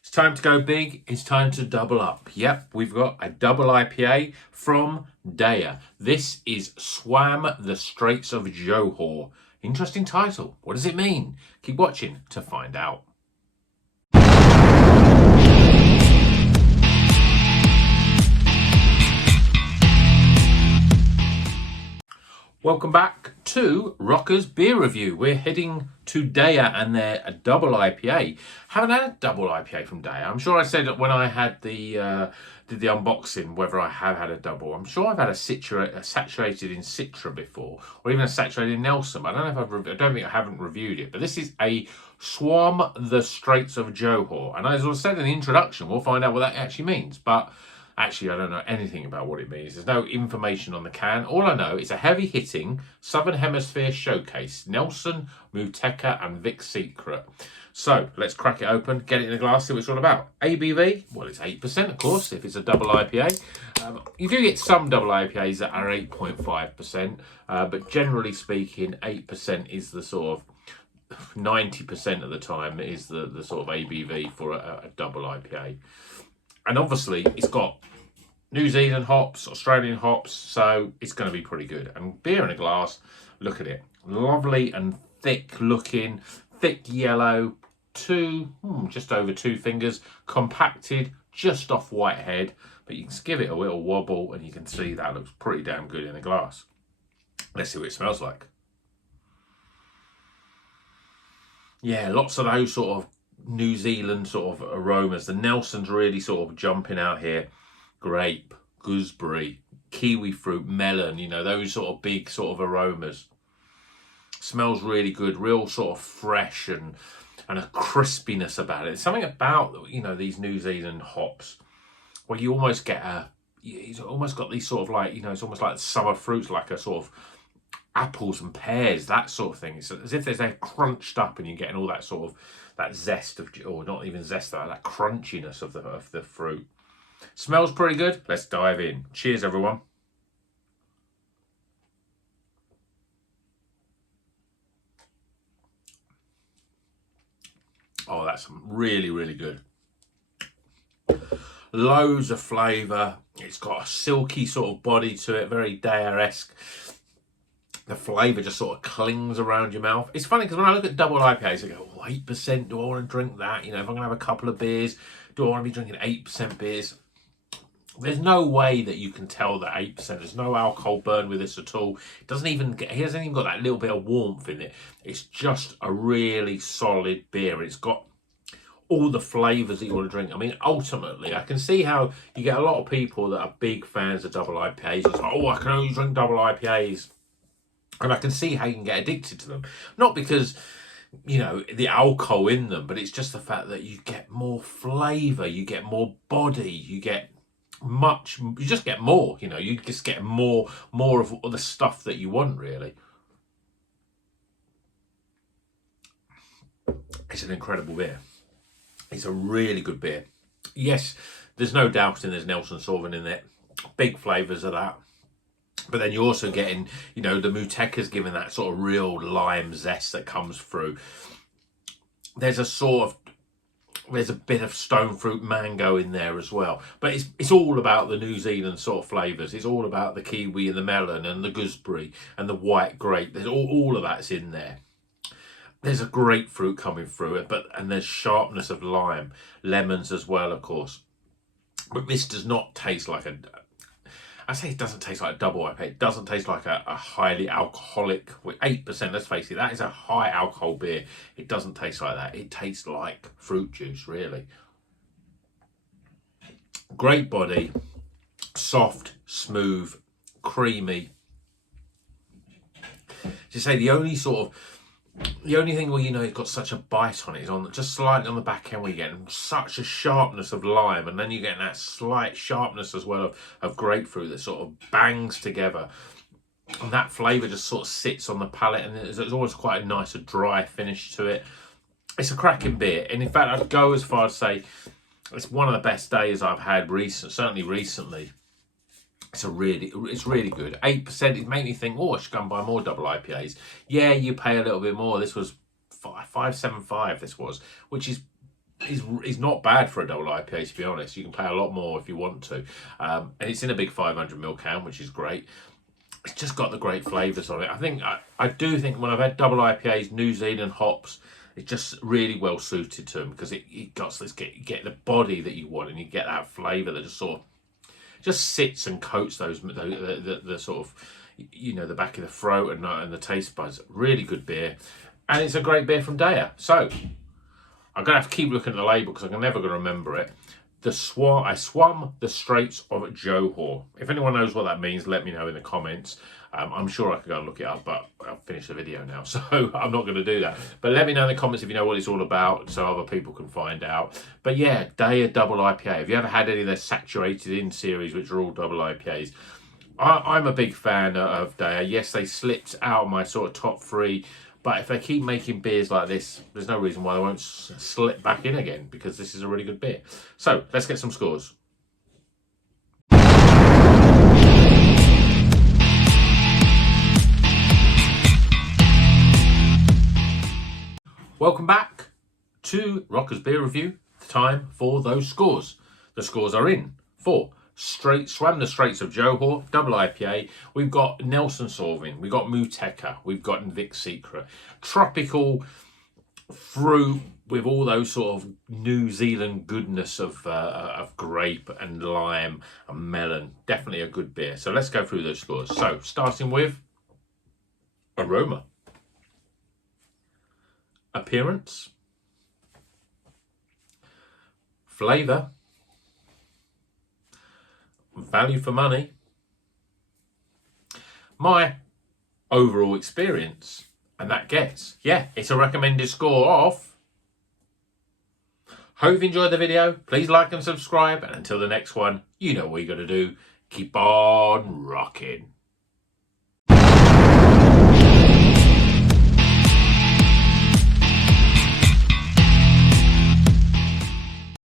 It's time to go big. It's time to double up. Yep, we've got a double IPA from DEYA. This is Swam the Straits of Johor. Interesting title. What does it mean? Keep watching to find out. Welcome back to Rocker's Beer Review. We're heading to DEYA and their double IPA. Haven't had a double IPA from DEYA. I'm sure I said that when I had did the unboxing whether I have had a double. I'm sure I've had a saturated in Citra before, or even a saturated in Nelson. I don't know if I don't think I haven't reviewed it, but this is a Swam the Straits of Johor. And as I said in the introduction, we'll find out what that actually means. But actually, I don't know anything about what it means. There's no information on the can. All I know is a heavy-hitting Southern Hemisphere showcase. Nelson, Muteka and Vic Secret. So, let's crack it open, get it in a glass, see what it's all about. ABV, well, it's 8%, of course, if it's a double IPA. You do get some double IPAs that are 8.5%, but generally speaking, 8% is the sort of 90% of the time is the sort of ABV for a double IPA. And obviously, it's got New Zealand hops, Australian hops, so it's going to be pretty good. And beer in a glass, look at it. Lovely and thick looking, thick yellow, just over 2 fingers, compacted, just off white head. But you can give it a little wobble and you can see that looks pretty damn good in a glass. Let's see what it smells like. Yeah, lots of those sort of New Zealand sort of aromas. The Nelson's really sort of jumping out here. Grape, gooseberry, kiwi fruit, melon, you know, those sort of big sort of aromas. Smells really good, real sort of fresh and a crispiness about it. There's something about, you know, these New Zealand hops where you almost get it's almost got these sort of like, you know, it's almost like summer fruits, like a sort of apples and pears, that sort of thing. It's as if they're crunched up and you're getting all that sort of that zest of, or not even zest, that crunchiness of the fruit. Smells pretty good. Let's dive in. Cheers, everyone. Oh, that's really, really good. Loads of flavour. It's got a silky sort of body to it, very DEYA-esque. The flavour just sort of clings around your mouth. It's funny because when I look at double IPAs, I go, 8%, do I want to drink that? You know, if I'm going to have a couple of beers, do I want to be drinking 8% beers? There's no way that you can tell that 8%. There's no alcohol burn with this at all. He hasn't even got that little bit of warmth in it. It's just a really solid beer. It's got all the flavours that you want to drink. I mean, ultimately, I can see how you get a lot of people that are big fans of double IPAs. It's like, I can only drink double IPAs. And I can see how you can get addicted to them. Not because, you know, the alcohol in them, but it's just the fact that you get more flavour, you get more body, you just get more, you know, you just get more of the stuff that you want, really. It's an incredible beer. It's a really good beer. Yes, there's no doubting there's Nelson Sauvin in it. Big flavours of that. But then you're also getting, you know, the Muteka's giving that sort of real lime zest that comes through. There's a bit of stone fruit mango in there as well. But it's all about the New Zealand sort of flavours. It's all about the kiwi and the melon and the gooseberry and the white grape. There's all of that's in there. There's a grapefruit coming through it, and there's sharpness of lime, lemons as well, of course. But this does not taste like I say it doesn't taste like a double IPA. It doesn't taste like a highly alcoholic, with 8%, let's face it, that is a high alcohol beer. It doesn't taste like that. It tastes like fruit juice, really. Great body, soft, smooth, creamy. To say the only thing where, you know, it's got such a bite on it is on just slightly on the back end where you're getting such a sharpness of lime, and then you're getting that slight sharpness as well of grapefruit that sort of bangs together. And that flavour just sort of sits on the palate, and there's always quite a nice dry finish to it. It's a cracking beer, and in fact I'd go as far as say it's one of the best days I've had certainly recently. It's really good. 8%, it made me think, I should go and buy more double IPAs. Yeah, you pay a little bit more. This was $5.75, this was, which is is not bad for a double IPA, to be honest. You can pay a lot more if you want to. And it's in a big 500ml can, which is great. It's just got the great flavours on it. I do think when I've had double IPAs, New Zealand hops, it's just really well suited to them, because it got this get the body that you want, and you get that flavour that just sort of just sits and coats the sort of, you know, the back of the throat and the taste buds. Really good beer, and it's a great beer from DEYA. So I'm gonna have to keep looking at the label because I'm never gonna remember it. I swam the Straits of Johor. If anyone knows what that means, let me know in the comments. I'm sure I could go and look it up, but I've finished the video now, so I'm not going to do that. But let me know in the comments if you know what it's all about, so other people can find out. But yeah, DEYA double IPA. Have you ever had any of their saturated in series, which are all double IPAs? I'm a big fan of DEYA. Yes, they slipped out of my sort of top 3. But if they keep making beers like this, there's no reason why they won't slip back in again, because this is a really good beer. So let's get some scores. Welcome back to Rocker's Beer Review. Time for those scores. The scores are in for Swam the Straits of Johor, double IPA. We've got Nelson Sauvin, we've got Muteka, we've got Vic Secret. Tropical fruit with all those sort of New Zealand goodness of grape and lime and melon. Definitely a good beer. So let's go through those scores. So starting with aroma, appearance, flavour, value for money, my overall experience, and that gets, it's a recommended score of. Hope you've enjoyed the video. Please like and subscribe, and until the next one, you know what you got to do. Keep on rocking.